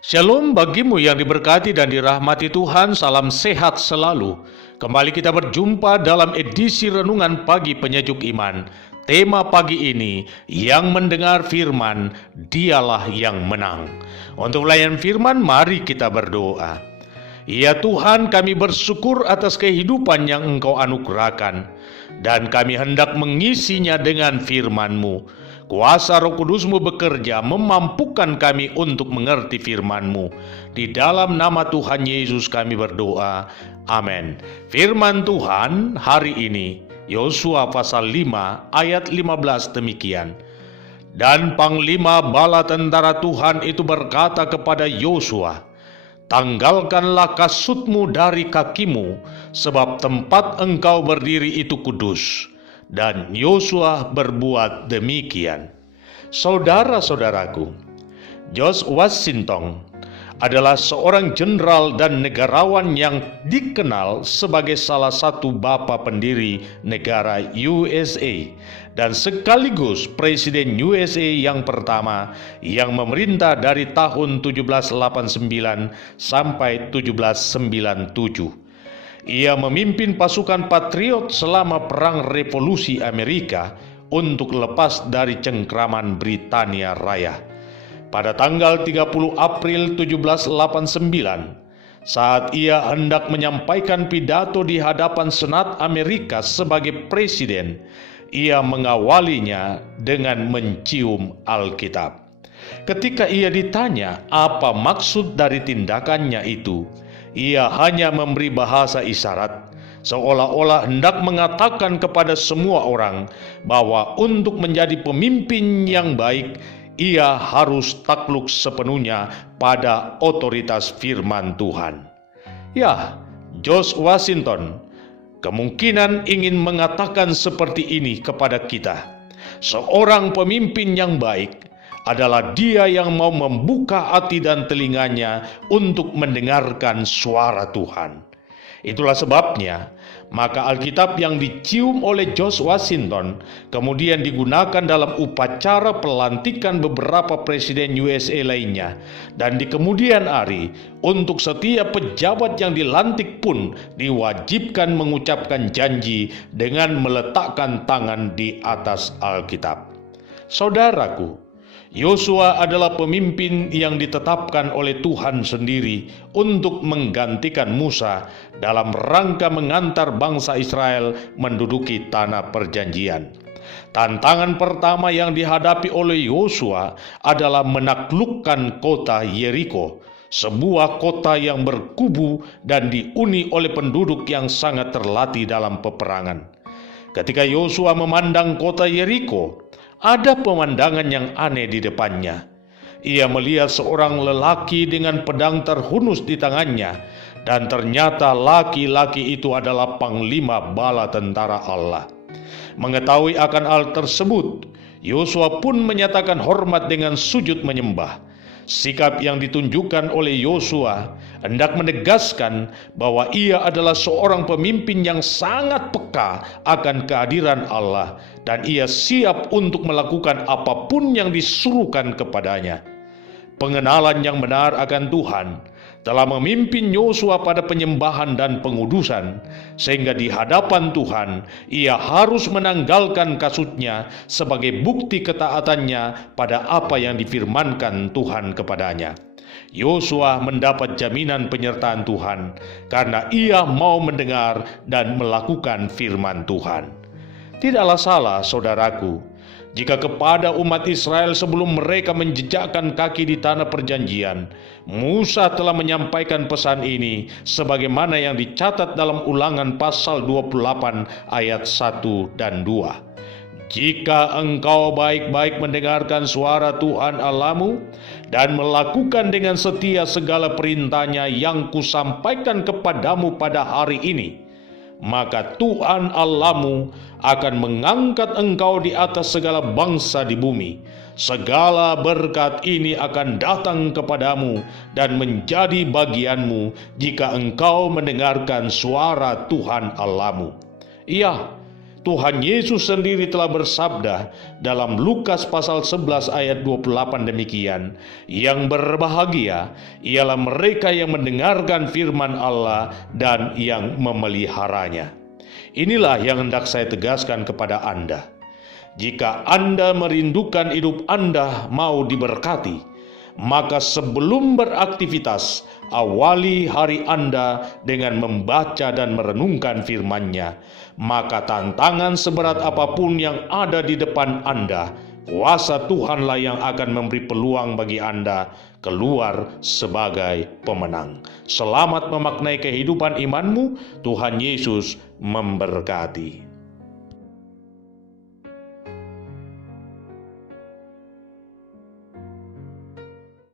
Shalom bagimu yang diberkati dan dirahmati Tuhan, salam sehat selalu. Kembali kita berjumpa dalam edisi Renungan Pagi Penyejuk Iman. Tema pagi ini, yang mendengar firman, dialah yang menang. Untuk layan firman, mari kita berdoa. Ya Tuhan, kami bersyukur atas kehidupan yang Engkau anugerahkan, dan kami hendak mengisinya dengan firman-Mu. Kuasa Roh Kudus-Mu bekerja memampukan kami untuk mengerti firman-Mu. Di dalam nama Tuhan Yesus kami berdoa. Amin. Firman Tuhan hari ini, Yosua pasal 5 ayat 15 demikian. Dan Panglima Bala Tentara Tuhan itu berkata kepada Yosua, "Tanggalkanlah kasutmu dari kakimu, sebab tempat engkau berdiri itu kudus." Dan Yosua berbuat demikian. Saudara-saudaraku, George Washington adalah seorang jenderal dan negarawan yang dikenal sebagai salah satu bapa pendiri negara USA dan sekaligus Presiden USA yang pertama yang memerintah dari tahun 1789 sampai 1797. Ia memimpin pasukan Patriot selama Perang Revolusi Amerika untuk lepas dari cengkraman Britania Raya. Pada tanggal 30 April 1789, saat ia hendak menyampaikan pidato di hadapan Senat Amerika sebagai presiden, ia mengawalinya dengan mencium Alkitab. Ketika ia ditanya apa maksud dari tindakannya itu, ia hanya memberi bahasa isyarat, seolah-olah hendak mengatakan kepada semua orang bahwa untuk menjadi pemimpin yang baik, ia harus takluk sepenuhnya pada otoritas firman Tuhan. Ya, George Washington kemungkinan ingin mengatakan seperti ini kepada kita. Seorang pemimpin yang baik adalah dia yang mau membuka hati dan telinganya untuk mendengarkan suara Tuhan. Itulah sebabnya, maka Alkitab yang dicium oleh George Washington kemudian digunakan dalam upacara pelantikan beberapa presiden USA lainnya, dan di kemudian hari untuk setiap pejabat yang dilantik pun diwajibkan mengucapkan janji dengan meletakkan tangan di atas Alkitab. Saudaraku, Yosua adalah pemimpin yang ditetapkan oleh Tuhan sendiri untuk menggantikan Musa dalam rangka mengantar bangsa Israel menduduki tanah perjanjian. Tantangan pertama yang dihadapi oleh Yosua adalah menaklukkan kota Yeriko, sebuah kota yang berkubu dan dihuni oleh penduduk yang sangat terlatih dalam peperangan. Ketika Yosua memandang kota Yeriko, ada pemandangan yang aneh di depannya. Ia melihat seorang lelaki dengan pedang terhunus di tangannya, dan ternyata laki-laki itu adalah Panglima Bala Tentara Allah. Mengetahui akan hal tersebut, Yosua pun menyatakan hormat dengan sujud menyembah. Sikap yang ditunjukkan oleh Yosua hendak menegaskan bahwa ia adalah seorang pemimpin yang sangat peka akan kehadiran Allah, dan ia siap untuk melakukan apapun yang disuruhkan kepadanya. Pengenalan yang benar akan Tuhan telah memimpin Yosua pada penyembahan dan pengudusan, sehingga di hadapan Tuhan ia harus menanggalkan kasutnya sebagai bukti ketaatannya pada apa yang difirmankan Tuhan kepadanya. Yosua mendapat jaminan penyertaan Tuhan karena ia mau mendengar dan melakukan firman Tuhan. Tidaklah salah, saudaraku, jika kepada umat Israel sebelum mereka menjejakkan kaki di tanah perjanjian, Musa telah menyampaikan pesan ini sebagaimana yang dicatat dalam Ulangan pasal 28 ayat 1 dan 2. Jika engkau baik-baik mendengarkan suara Tuhan Allahmu dan melakukan dengan setia segala perintahnya yang kusampaikan kepadamu pada hari ini, maka Tuhan Allahmu akan mengangkat engkau di atas segala bangsa di bumi. Segala berkat ini akan datang kepadamu dan menjadi bagianmu jika engkau mendengarkan suara Tuhan Allahmu. Iya, Tuhan Yesus sendiri telah bersabda dalam Lukas pasal 11 ayat 28 demikian, yang berbahagia ialah mereka yang mendengarkan firman Allah dan yang memeliharanya. Inilah yang hendak saya tegaskan kepada Anda. Jika Anda merindukan hidup Anda mau diberkati, maka sebelum beraktivitas, awali hari Anda dengan membaca dan merenungkan firman-Nya. Maka tantangan seberat apapun yang ada di depan Anda, kuasa Tuhanlah yang akan memberi peluang bagi Anda keluar sebagai pemenang. Selamat memaknai kehidupan imanmu. Tuhan Yesus memberkati.